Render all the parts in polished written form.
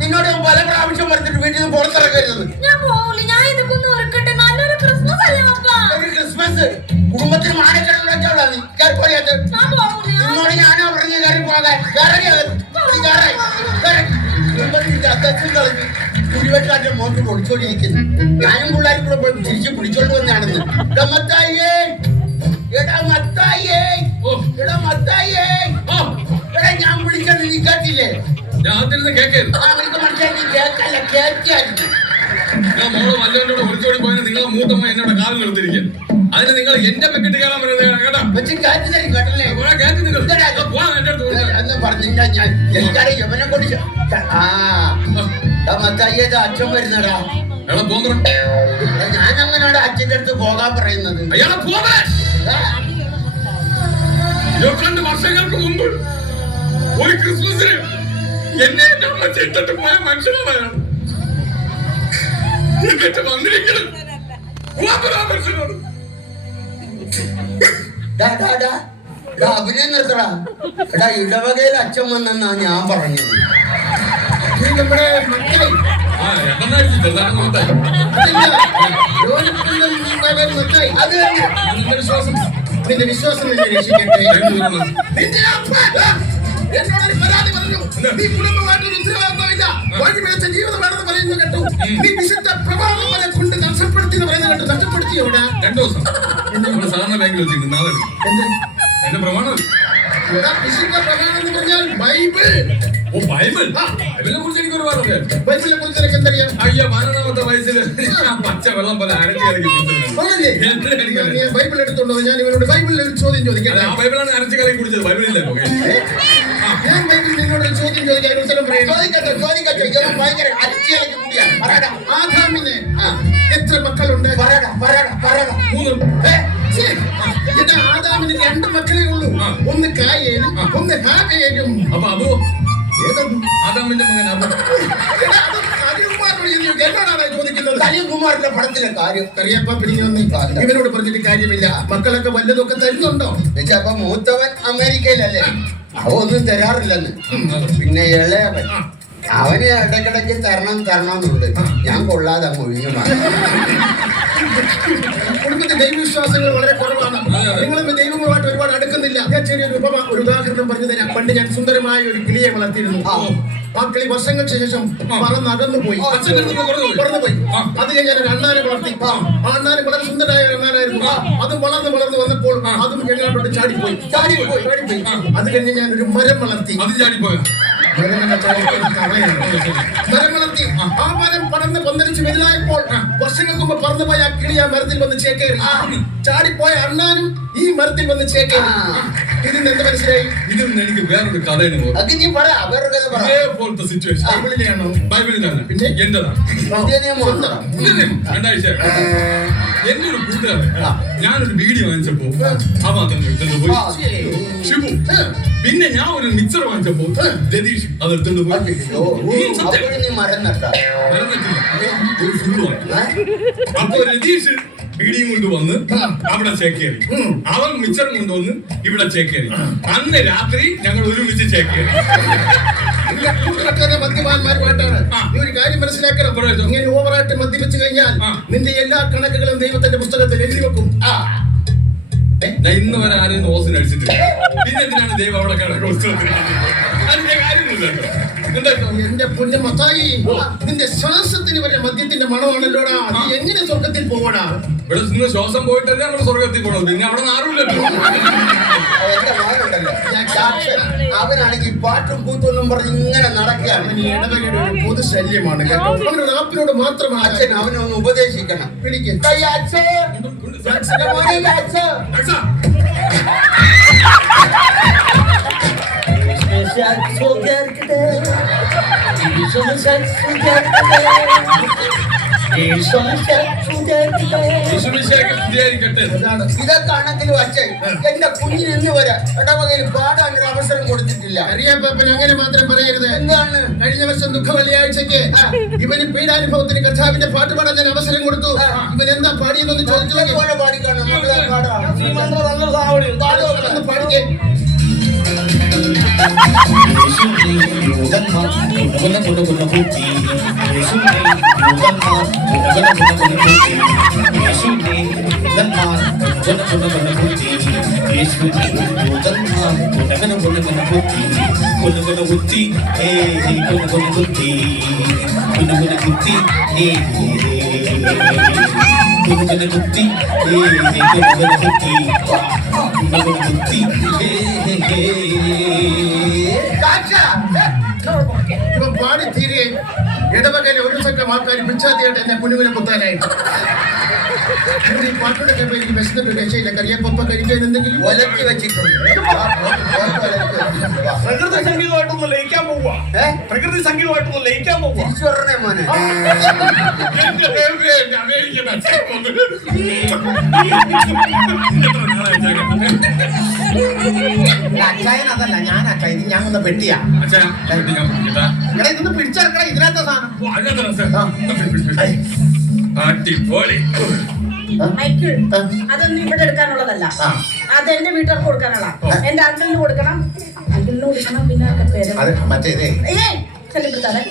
നിന്നോട് പല പ്രാവശ്യം പറഞ്ഞിട്ട് വീട്ടിൽ നിന്ന് പുറത്തിറക്കരുത്. ക്രിസ്മസ് കുടുംബത്തിന് മാനക്കേട് വെച്ചോളാം. നീ നിന്നോട് ഞാനാ പറഞ്ഞ് കയറി പോകാൻ. കുടുംബത്തിന്റെ അത്യാവശ്യം കളഞ്ഞ് കുടിവെട്ടാന്റെ മോട്ട് പൊളിച്ചോണ്ടിരിക്കുന്നു. ഞാനും പിള്ളേരും കൂടെ പോയി തിരിച്ച് പിടിച്ചോണ്ട് വന്നാണെന്ന്. ഞാൻ വിളിച്ചത് നീ കേട്ടില്ലേ? ഞാൻ മോള് വിളിച്ചോടി പോയാൽ നിങ്ങളെ മൂത്തമ്മ എന്നോട് കാലം നിർത്തിയിരിക്കും. അതിന് നിങ്ങൾ എന്റെ പെക്കിട്ട് കയറാൻ അച്ഛൻ വരുന്നടാ. ഞാൻ അങ്ങനെയാണ് അച്ഛന്റെ അടുത്ത് പോകാൻ പറയുന്നത്. 22 വർഷങ്ങൾക്ക് മുമ്പ് ഒരു ക്രിസ്മസിന് എന്നെ അമ്മ ചെട്ടിട്ട് പോയ മനുഷ്യനാണ് അയാൾ. എന്നിട്ട് വന്നിരിക്കണം മനുഷ്യനാണ്. അഭിനയം നിർത്തടാ. എടാ ഇടവകയിൽ അച്ഛൻ വന്നെന്നാ ഞാൻ പറഞ്ഞത്. നമ്മുടെ നിന്റെ വിശ്വാസം നിന്നെ രക്ഷിക്കട്ടെ. എന്നോടൊരു പരാതി പറഞ്ഞു. നീ കുടുംബമായിട്ടൊരു ഉത്തരവാദിത്തമില്ല, വഴി പിഴച്ച ജീവിതമാണെന്ന് പറയുന്നു കേട്ടു. നീ വിശുദ്ധ പ്രഭാവം വരെ കൊണ്ട് നഷ്ടപ്പെടുത്തി എന്ന് പറയുന്നത് കേട്ടു. നഷ്ടപ്പെടുത്തി എവിടെ? 2 ദിവസം സാധാരണ ബാങ്കിൽ വെച്ചിട്ടുണ്ട്. നാളെ എന്റെ പ്രമാണം വിശുദ്ധ പ്രമാണം എന്ന് പറഞ്ഞാൽ ബൈബിൾ. ബൈബിളിനെ കുറിച്ച് എനിക്ക് ഒരുപാട് അറിയാം. ബൈബിളിനെ കുറിച്ച് എനിക്ക് എന്തറിയാം? 12ാമത്തെ വയസ്സിൽ പച്ച വെള്ളം പോലെ അരക്കി ബൈബിൾ എടുത്തോണ്ടോ? ഞാൻ ഇവരോട് ബൈബിളിൽ ചോദ്യം ചോദിക്കാം. ആ ബൈബിളാണ് അരച്ചു കലക്കി കുടിച്ചത്. ബൈബിളില്ല. ഞാൻ ബൈബിളിൽ നിന്നോട് ചോദ്യം ചോദിക്കാൻ ഉത്തരം പറയും. ആദാമിന് എത്ര മക്കളുണ്ട്? 3. ആദാമിന് 2 മക്കളേ ഉള്ളൂ. ഒന്ന് കായേനും ഒന്ന് ഹാബേലും. അപ്പൊ അതോ ആദാമിന്റെ മകൻ ചോദിക്കുന്നത്. കലികുമാറിന്റെ പടത്തിലെ കാര്യം കറിയപ്പ പിടിഞ്ഞൊന്നും ഇവനോട് പറഞ്ഞിട്ട് കാര്യമില്ല. മക്കളൊക്കെ വല്ലതൊക്കെ തരുന്നുണ്ടോ? അപ്പൊ മൂത്തവൻ അമേരിക്കയിലല്ലേ, അവ ഒന്നും തരാറില്ലെന്ന്. പിന്നെ ഇളയവൻ അവന് ഇടയ്ക്കിടയ്ക്ക് തരണം എന്നുണ്ട്. ഞാൻ കൊള്ളാതെ അങ്ങ് ഒഴിഞ്ഞു മാറി. കുടുംബത്തിൽ ദൈവവിശ്വാസങ്ങൾ വളരെ കുറവാണ്. നിങ്ങൾ ദൈവങ്ങളുമായിട്ട് ഒരുപാട് അടുക്കുന്നില്ല. ഞാൻ ചെറിയൊരു ഒരു ഉദാഹരണം പറഞ്ഞു തരാം. പണ്ട് ഞാൻ സുന്ദരമായ ഒരു കിളിയെ വളർത്തിയിരുന്നു. ആ കിളി വർഷങ്ങൾക്ക് ശേഷം പറന്നകന്നു പോയി. അത് കഴിഞ്ഞ് ഞാൻ ഒരു അണ്ണാനെ വളർത്തി. ആ അണ്ണാനെ വളരെ സുന്ദരമായ ഒരു അണ്ണാനായിരുന്നു. അതും വളർന്ന് വന്നപ്പോൾ അതും ഞങ്ങളോട്ട് ചാടിപ്പോയി. അത് കഴിഞ്ഞ് ഞാൻ ഒരു മരം വളർത്തി. അത് ചാടിപ്പോയി. മരം വളർത്തി. ആ മരം പടർന്ന് പന്തലിച്ച് വലുതായപ്പോൾ വർഷങ്ങൾക്ക് മുമ്പ് പറന്നുപോയ ആ കിളി ആ മരത്തിൽ വന്ന് ചേക്കേറി. ചാടിപ്പോയ അണ്ണാനും ഈ മരത്തിൽ വന്ന് ചേക്കേറി. ഇതിന് എന്ത് മനസ്സിലായി? ഇതിൽ എനിക്ക് വേറൊരു കഥയാണ്. ബൈബിളിലെയാണോ? ബൈബിളിലാണ്. പിന്നെ എന്റേതാണ്. എന്റെ ഒരു കൂട്ടുകാരൻ ഞാനൊരു വീഡിയോ വാങ്ങിച്ചപ്പോ ആ മാത്രം എടുത്തോണ്ട് പോയി ഷിബു. പിന്നെ ഞാൻ ഒരു മിക്സർ വാങ്ങിച്ചപ്പോ രതീഷ് അത് എടുത്തോണ്ട് പോയി. അപ്പൊ രതീഷ് ബീഡിയും കൊണ്ടുവന്ന് അവിടെ ചേക്കേറി. അവൻ മിച്ചറും കൊണ്ടുവന്ന് ഇവിടെ ചേക്കേറി. അന്ന് രാത്രി ഞങ്ങൾ ഒരുമിച്ച് ചേക്കേറി. മദ്യപാന്മാരുമായിട്ടാണ്. ഒരു കാര്യം മനസ്സിലാക്കണം. ഇങ്ങനെ ഓവറായിട്ട് മദ്യപിച്ചു കഴിഞ്ഞാൽ നിന്റെ എല്ലാ കണക്കുകളും ദൈവത്തിന്റെ പുസ്തകത്തിൽ എഴുതി വെക്കും. ഇന്ന് വരെ ആരെയും ഓസിന് അടിച്ചിട്ടില്ല. പിന്നെ എന്തിനാണ് ദൈവം അവിടെ കണക്ക് പുസ്തകത്തിൽ? അതിന്റെ കാര്യമൊന്നുമില്ലല്ലോ. എന്റെ പൊന്നു മത്തായി, നിന്റെ ശ്വാസത്തിന് വരെ മദ്യത്തിന്റെ മണമാണല്ലോടാ. നീ എങ്ങനെ സ്വർഗത്തിൽ പോവടാ? ഇവിടെ നിന്ന് ശ്വാസം പോയിട്ടല്ലേ നമ്മൾ സ്വർഗത്തിൽ പോകണം. പിന്നെ അവിടെ ആരുമില്ലല്ലോ. അവനാണെങ്കിൽ പാട്ടും കൂത്തൊന്നും പറഞ്ഞ് ഇങ്ങനെ നടക്കുകയാണ്. ഇടവകയുടെ ഒരു പൊതു ശല്യമാണ് കേട്ടോ. അവനോട് ആപ്പിനോട് മാത്രമാണ് അച്ഛൻ അവനൊന്ന് ഉപദേശിക്കണം. പിടിക്കും ഇതൊക്കെ ആണെങ്കിലും അച്ഛൻ എന്റെ കുഞ്ഞിന് ഇന്ന് വരെ ഇടവകയിൽ പാടാൻ ഒരു അവസരം കൊടുത്തിട്ടില്ല. അറിയാപ്പൻ അങ്ങനെ മാത്രം പറയരുത്. എന്താണ്? കഴിഞ്ഞ വർഷം ദുഃഖ വെള്ളിയാഴ്ചക്ക് ഇവന് പീഡാനുഭവത്തിന് കർത്താവിന്റെ പാട്ട് പാടാൻ ഞാൻ അവസരം കൊടുത്തു. ഇവൻ എന്താ പാടിയെന്നൊന്ന് ചോദിച്ചു. പാടിക്കേ. ഇപ്പൊ പാടി തീരെ ഇടവകയിലെ ഒരു സംഘം ആൾക്കാർ പിച്ചാത്തിയായിട്ട് എന്നെ കുഞ്ഞുവിനെ കുത്താനായി. ഈ പാട്ടുടെ കേൾപ്പ് എനിക്ക് വിശന്നിട്ട് രക്ഷയില്ല. കറിയപ്പ കഴിക്കാൻ എന്തെങ്കിലും ഒലക്കി വെച്ചിട്ടുണ്ട്. പ്രകൃതി സംഗീതമായിട്ടൊന്ന് ലയിക്കാൻ പോവുക. പ്രകൃതി സംഗീതമായിട്ടൊന്ന് ലയിക്കാൻ പോവുക. തിരിച്ചു പറഞ്ഞേ മോനെ. എന്റെ ദൈവമേ, എന്റെ അമേരിക്കൻ അച്ഛൻ വന്നു. അച്ചായൻ അതല്ല, ഞാൻ അച്ചായ. ഇത് ഞാൻ ഒന്ന് പെട്ടിയാ. അച്ഛാ, ഇത് ഞാൻ പിടിക്കട്ടാ. എടാ ഇതൊന്ന് പിടിച്ചെടുക്കണ ഇതിനകത്ത സാധനം. ഓ, അതിനകത്താണ് അച്ഛാ. അടിപൊളി. മൈക്കിൾ അതൊന്നും ഇവിടെ എടുക്കാനുള്ളതല്ല. അതെന്റെ വീട്ടുകാർക്ക് കൊടുക്കാനുള്ള. എന്റെ അങ്കിളിന് കൊടുക്കണം, അങ്കിളിന് കൊടുക്കണം. പിന്നെ പേര് അത് മറ്റേതേ ശല്യപ്പെടുത്താതെ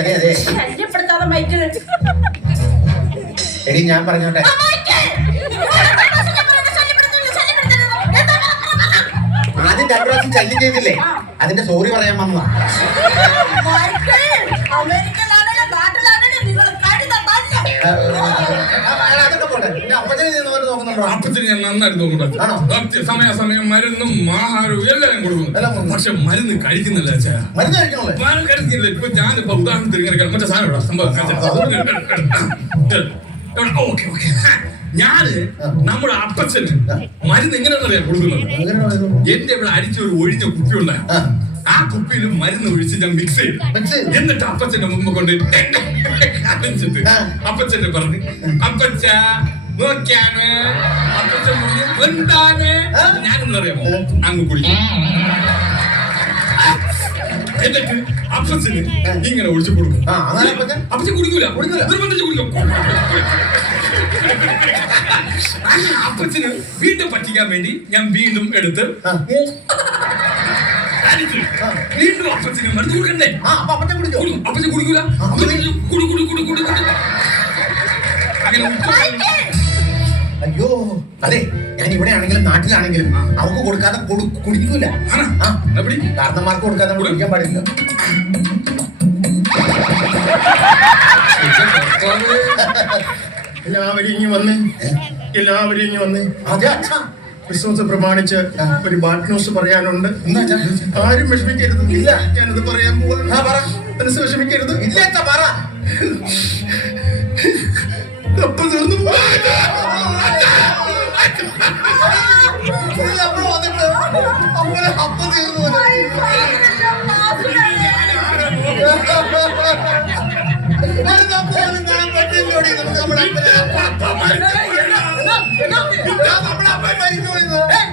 അതെ ശല്യപ്പെടുത്താതെ മൈക്കിൾ. എടി ഞാൻ പറഞ്ഞോട്ടെ. ആദ്യം 2 പ്രാവശ്യം ശല്യം ചെയ്തില്ലേ, അതിന്റെ സോറി പറയാൻ വന്നതാ. അമേരിക്കയിലാണെങ്കിലും നാട്ടിലാണെങ്കിലും നിങ്ങൾ അതൊക്കെ പോട്ടെ. പിന്നെ അപ്പച്ചനെ നോക്കുന്നുണ്ടോ? അപ്പച്ചന് ഞാൻ നന്നായിട്ട് നോക്കുന്നുണ്ട്. ആണോ? സമയാസമയം മരുന്നും ആഹാരവും എല്ലാം കൊടുക്കുന്നു. പക്ഷെ മരുന്ന് കഴിക്കുന്നില്ല അച്ഛാ. മരുന്ന് കഴിക്കണല്ലേ? മരുന്ന് കഴിക്കുന്നില്ല. ഇപ്പൊ ഞാനിപ്പോ ഉദാഹരണത്തിന് ഇങ്ങനെ മറ്റേ സാധനം ഇടാം. സംഭവം ഓക്കെ ഓക്കെ. ഞാന് നമ്മുടെ അപ്പച്ചന് മരുന്ന് എങ്ങനെയാണെന്നറിയാം കൊടുക്കുന്നത്. എന്റെ ഇവിടെ അടിച്ച ഒരു ഒഴിഞ്ഞ കുപ്പി ഉണ്ടായിരുന്നു. ആ കുപ്പിയിൽ മരുന്ന് ഒഴിച്ച് ഞാൻ മിക്സ് ചെയ്തു. എന്നിട്ട് അപ്പച്ചന്റെ മുമ്പ് കൊണ്ട് കാണിച്ചിട്ട് അപ്പച്ചന്റെ പറഞ്ഞു, അപ്പച്ച നോക്കിയാണ്. അപ്പച്ചൻ പറഞ്ഞു എന്താണ്? ഞാനെന്നറിയാമോ അങ്ങ് കുടിക്കും. എന്നിട്ട് അപ്പച്ചന് ഇങ്ങനെ ഒഴിച്ചു കൊടുക്കും. അപ്പച്ചൻ കുടിക്കൂല, നിർബന്ധിച്ച് കുടിക്കും. അപ്പച്ചന് വീണ്ടും പറ്റിക്കാൻ വേണ്ടി ഞാൻ വീണ്ടും എടുത്ത് വീണ്ടും അപ്പച്ചന് മരുന്ന് കൊടുക്കണ്ടേ? അപ്പച്ചൻ കുടിക്കൂല. അയ്യോ അതെ, ഞാൻ ഇവിടെ ആണെങ്കിലും നാട്ടിലാണെങ്കിലും അവർക്ക് കൊടുക്കാതെ കുടിക്കൂല. കാരണന്മാർക്ക് കൊടുക്കാതെ നമ്മൾ കുടിക്കാൻ പാടില്ല. എല്ലാവരും ഇനി വന്നേ. അതെ അച്ഛാ, ക്രിസ്മസ് പ്രമാണിച്ച് ഒരു ബാഡ് ന്യൂസ് പറയാനുണ്ട്. ആരും വിഷമിക്കരുത്. ഇല്ല, ഞാനത് പറയാൻ പോവാ. മനസ്സ് വിഷമിക്കരുത്. ഇല്ല അച്ഛാ, പറ. കപ്പ തീർന്നു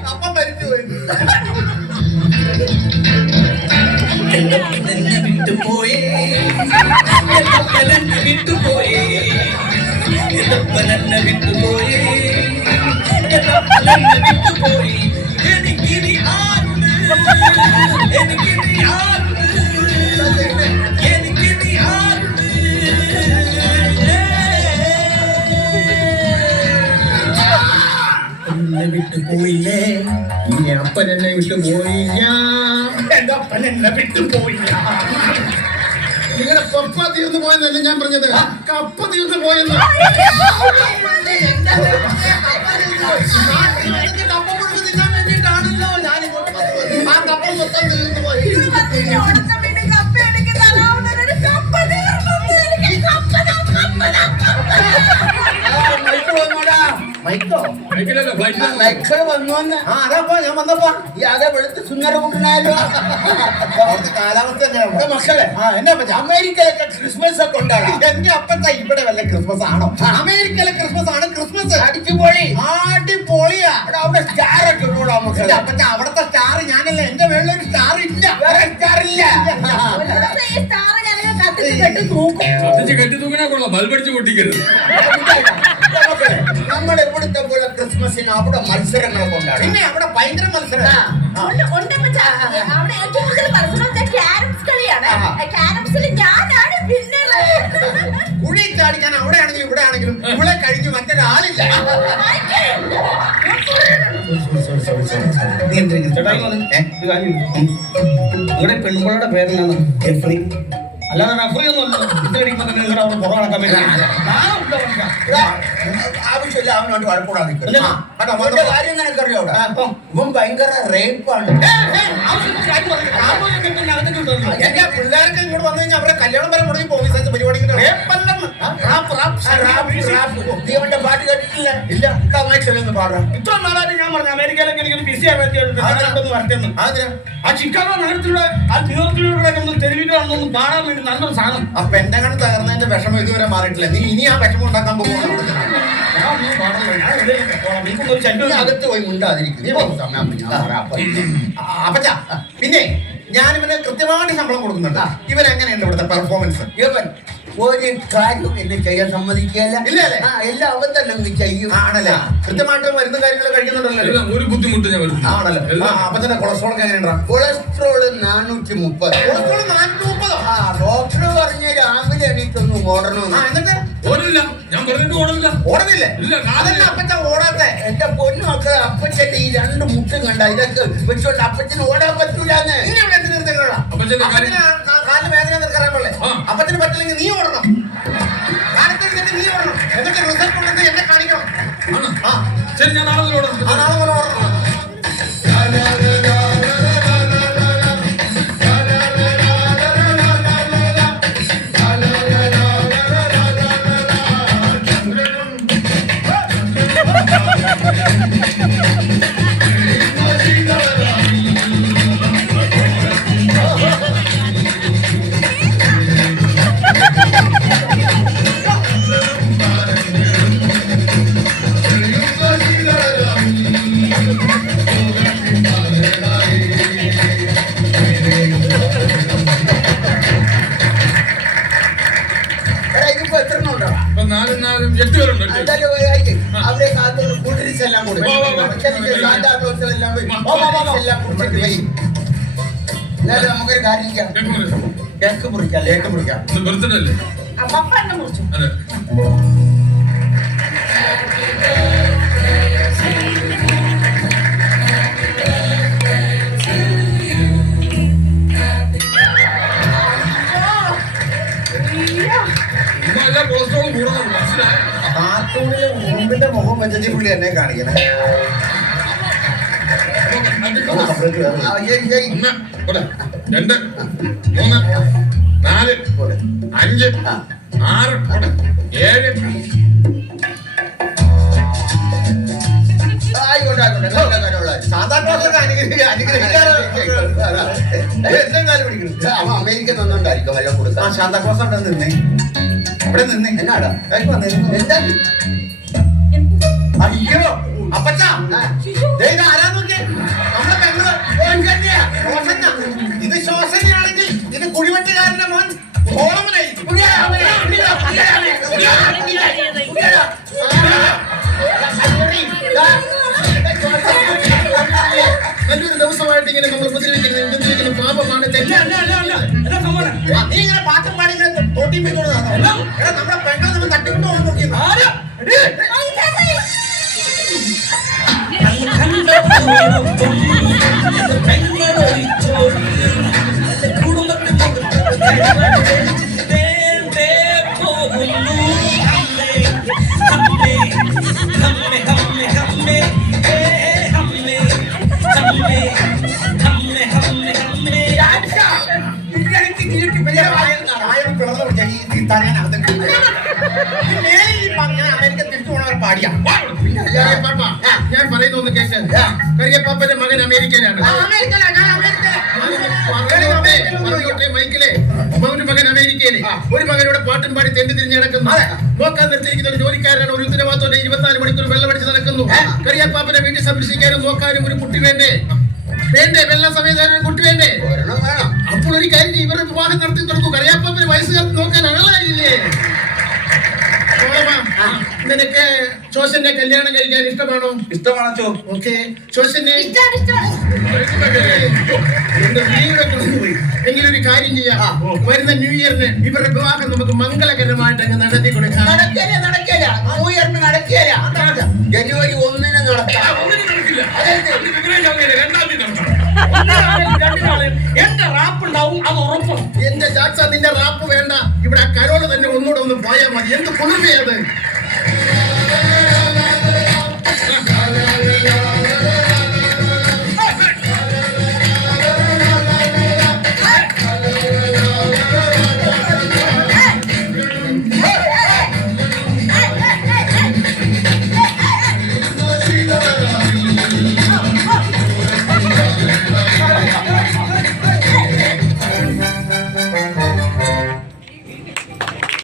അപ്പം മരിച്ചുപോയി. വിട്ടുപോയേ വിട്ടുപോയേ വിട്ടുപോയേ വിട്ടുപോയി. എനിക്കിനി ആരുണ്ട്, എനിക്കിനി ആരുണ്ട്, എനിക്കിനി ആരുണ്ട്. എന്നെ വിട്ടുപോയില്ലേ, ഇനി അപ്പൻ എന്നെ വിട്ടുപോയില്ല. എന്റെ അപ്പൻ എന്നെ വിട്ടുപോയില്ല. നിങ്ങളുടെ പപ്പ തീർന്നു പോയെന്നല്ല ഞാൻ പറഞ്ഞത്, കപ്പ തീർന്നു പോയെന്ന്. ആ കപ്പ മൊത്തം തീർന്നു പോയി. മൈക്കോ മൈക്കിൾ വന്നു. ആ അതപ്പോ ഞാൻ വന്നപ്പോ ഈ അതെ വെളുത്ത് സുന്ദര കൂട്ടനായാലോ. അവിടുത്തെ കാലാവസ്ഥ എങ്ങനെയാണ് മക്കളെ? എന്നെ പറ്റി അമേരിക്കയിലൊക്കെ ക്രിസ്മസ് ഒക്കെ ഉണ്ടാകാം. എന്റെ അപ്പത്ത ഇവിടെ വല്ല ക്രിസ്മസ് ആണോ? അമേരിക്കയിലെ ക്രിസ്മസ് ആണ് ക്രിസ്മസ്. അടിച്ചുപൊളി, അടിപൊളിയാ. അവിടെ സ്റ്റാർ ഒക്കെ ഉള്ളൂടാ മക്കളെ. അപ്പച്ച അവിടത്തെ സ്റ്റാർ ഞാനല്ല, എന്റെ വേളൊരു സ്റ്റാർ ഇല്ല, വേറെ സ്റ്റാർ ഇല്ല. കെട്ടി തൂക്കിനാ കൊള്ളാം, ബൾബടിച്ച് പൊട്ടിക്കരുത്. നമ്മൾ നമ്മുടെ ഇവിടുത്തെ പോലെ ക്രിസ്മസിന് അവിടെ മത്സരങ്ങൾ കൊണ്ടാണ്. പിന്നെ അവിടെ ഭയങ്കര മത്സരം. ഉണ്ട് അപ്പച്ചാ. അവിടെ ഏറ്റവും കൂടുതൽ മത്സരം ക്യാരംസ് കളിയാണ്. ക്യാരംസിൽ ഞാനാണ് വിന്നർ. കുഴി ചാടിക്കാൻ അവിടെ ആണെങ്കിലും ഇവിടെ ആണെങ്കിലും ഇവിടെ കഴിഞ്ഞ് മറ്റൊരാളില്ല. നിങ്ങളുടെ പെൺപിള്ളയുടെ പേരെന്താണ്? എഫ്രി. അല്ലാതെ റഫറി ഒന്നും ഇത്രയടിക്കുമ്പോ തന്നെ നിങ്ങളുടെ അവിടെ പുറം നടക്കാൻ പറ്റില്ല. ആവശ്യമില്ല അവനോട്ട് വഴക്കൂടാതെ കാര്യം നിനക്കറിയോ? അവിടെ ഇവൻ ഭയങ്കര റേപ്പാണ്. എന്റെ പിള്ളേർക്ക് ഇങ്ങോട്ട് വന്നു കഴിഞ്ഞാൽ അവരെ കല്യാണം വരെ മുടങ്ങി പോകും. പരിപാടി നീവന്റെ പാട്ട് കേട്ടിട്ടില്ല? ഇല്ല. അമേരിക്കയിലൊന്ന് പാടാം. ഇത്ര നാളായിട്ട് ഞാൻ പറഞ്ഞു അമേരിക്കയിലൊക്കെ എനിക്കൊരു ബിസി വരട്ടെന്ന്. ആ ചിക്കാഗോ നഗരത്തിലൂടെ ആ ന്യൂയോർക്കിലൂടെ ഒന്ന് തെരുവിലാണെന്നൊന്ന് പാടാൻ വേണ്ടി നല്ലൊരു സാധനം. ആ പെന്തകണ് തകർന്നതിന്റെ വിഷമം ഇതുവരെ മാറിയിട്ടില്ല. നീ ഇനി ആ വിഷമം ഉണ്ടാക്കാൻ പോകുന്നു. അകത്ത് പോയി മുണ്ടാതിരിക്കും. അപ്പച്ചാ, പിന്നെ ഞാനിവന് കൃത്യമായിട്ട് ശമ്പളം കൊടുക്കുന്നുണ്ട്. ഇവൻ എങ്ങനെയുണ്ട് ഇവിടുത്തെ പെർഫോമൻസ്? ഇവൻ ഒരു കാര്യവും എന്നെ ചെയ്യാൻ സമ്മതിക്കുകയല്ല. ഇല്ലല്ലേ? എല്ലാം അവൻ തന്നെ ഒന്ന് ചെയ്യും. ആണല്ലേ? കൃത്യമായിട്ട് മരുന്ന് കാര്യങ്ങൾ കഴിക്കുന്നുണ്ടല്ലോ. ഒരു ബുദ്ധിമുട്ട് ഞാൻ ആണല്ലോ. അപ്പച്ചന്റെ കൊളസ്ട്രോൾ ഒക്കെ എങ്ങനെയുണ്ടാ? കൊളസ്ട്രോള് 430. കൊളസ്ട്രോൾ 430? ആ, ഡോക്ടർ പറഞ്ഞ് രാവിലെ എണീറ്റൊന്ന് ഓടണമെന്ന്. എന്നിട്ട് ഓടില്ല. ഞാൻ പറഞ്ഞിട്ട് ഓടില്ല. ഓടുന്നില്ലേ? അതല്ല അപ്പച്ച ഓടാത്തെ. എന്റെ പൊന്നു മക്കളെ, അപ്പച്ചന്റെ ഈ 2 മുട്ടും കണ്ട ഇതൊക്കെ വെച്ചോണ്ട് അപ്പച്ചന് ഓടാൻ പറ്റൂലെന്ന്. കാലിന് വേദന നിൽക്കാൻ പോലെ അപ്പച്ചന് പറ്റില്ലെങ്കിൽ നീ ഓടണം. കാലത്തെടുത്തിട്ട് നീ ഓടണം. എന്നിട്ട് റിസൾട്ട് ഉണ്ടെന്ന് എന്നെ കാണിക്കണം. ശരി, ഞാൻ നാളെ ഓടണം. നാളെ പോലെ ഓടണം. അവരെ കാത്തോട് കൂട്ടരിച്ച് എല്ലാം കൂടി എന്നാലും നമുക്കൊരു കാര്യം ചെയ്യാം. കേക്ക് മുറിക്കാം. ലേക്ക് മുറിക്കാം. പപ്പ എന്നെ മുറിച്ചു. കാർട്ടൂണിലെ ഉറുമ്പിന്റെ മുഖം വെച്ചിട്ട് പുള്ളി എന്നെ കാണിക്കണേ. 1 2 3 4 5 6 7 അമേരിക്കൻ ഒന്നുണ്ടായിരിക്കും വല്ല കൊടുക്കാം. ശാന്താക്ലോസ് അവിടെ നിന്നേ. ഇവിടെ നിന്നേ. എന്നാടാ എന്താ? അയ്യോ അപ്പച്ചാ, ആരാ നോക്കിയേ? നമ്മളെ പെങ്ങള് ശോസന. ഇത് ശോസനയാണെങ്കിൽ ഇത് കുഴിവെട്ടുകാരന്റെ മോൻ ഓളമനായിരിക്കും. നല്ലൊരു ദിവസമായിട്ട് ഇങ്ങനെ നമ്മൾ ഉപദ്രവിക്കുന്ന പാപമാണ്. നീ ഇങ്ങനെ പാട്ടും പാടി ഇങ്ങനെ തോട്ടിപ്പിക്കണോ? നമ്മുടെ പെങ്ങളെ നമ്മൾ തട്ടിക്കൊണ്ടു പോകാൻ നോക്കി. അമേരിക്ക തിരിച്ചു പോണവർ പാടിയാ. ഞാൻ പറയുന്നൊന്ന് കേക്ക്. കരിയപ്പാപ്പന്റെ മകൻ അമേരിക്കയിലാണ്. മൈക്കിലെ മകന്റെ മകൻ അമേരിക്കയിലെ ഒരു മകനോട് പാട്ടും പാടി തെണ്ടി തിരിഞ്ഞ് നടക്കുന്നു. നോക്കാൻ നിർത്തിയിരിക്കുന്ന ഒരു ജോലിക്കാരനാണ്. ഒരു ഉത്തരവാദിത്വം 24 മണിക്കൂർ വെള്ളമടിച്ച് നടക്കുന്നു. കരിയപ്പാപ്പനെ വീട്ടിൽ സംരക്ഷിക്കാനും നോക്കാനും ഒരു കുട്ടി വേണ്ടേ? വെള്ള സമയത്ത് ഒരു കുട്ടി വേണ്ടേ? അപ്പോൾ ഒരു കാര്യം ഇവരുടെ വിവാഹം നടത്തി കൊടുക്കൂ. കരിയപ്പാപ്പന് വയസ്സുകാർക്ക് നോക്കാൻ ആളായില്ലേ? നിനക്ക് ശോശന്റെ കല്യാണം കഴിക്കാൻ ഇഷ്ടമാണോ? ഇഷ്ടമാണോ? ഓക്കെ, ശോശന്റെ ഇഷ്ടാണ്, ഇഷ്ടാണ്. എന്റെ സ്ത്രീകളെ കൊണ്ടുപോയി. എങ്കിലൊരു കാര്യം ചെയ്യാം, വരുന്ന ന്യൂ ഇയറിന് ഇവരുടെ വിവാഹം നമുക്ക് മംഗളകരമായിട്ട് അങ്ങ് നടത്തി കൊടുക്കാം. നടക്കില്ല ന്യൂ ഇയറിന് നടക്കില്ല. ജനുവരി 1-ന് നടക്കാം. ഒന്നിനും നടക്കില്ല. അന്ന് വിഗ്രഹം ചവിട്ടിയില്ല, 2-ാം തീയതി നടക്കണം. എന്റെ റാപ്പ് ഉണ്ടാവും, അത് ഉറപ്പാണ്. എന്റെ ചാച്ച, നിന്റെ റാപ്പ് വേണ്ട. ഇവിടെ കരോള് തന്നെ ഒന്നുകൂടെ ഒന്ന് പോയാൽ മതി. എന്ത് കുളിർമയത്.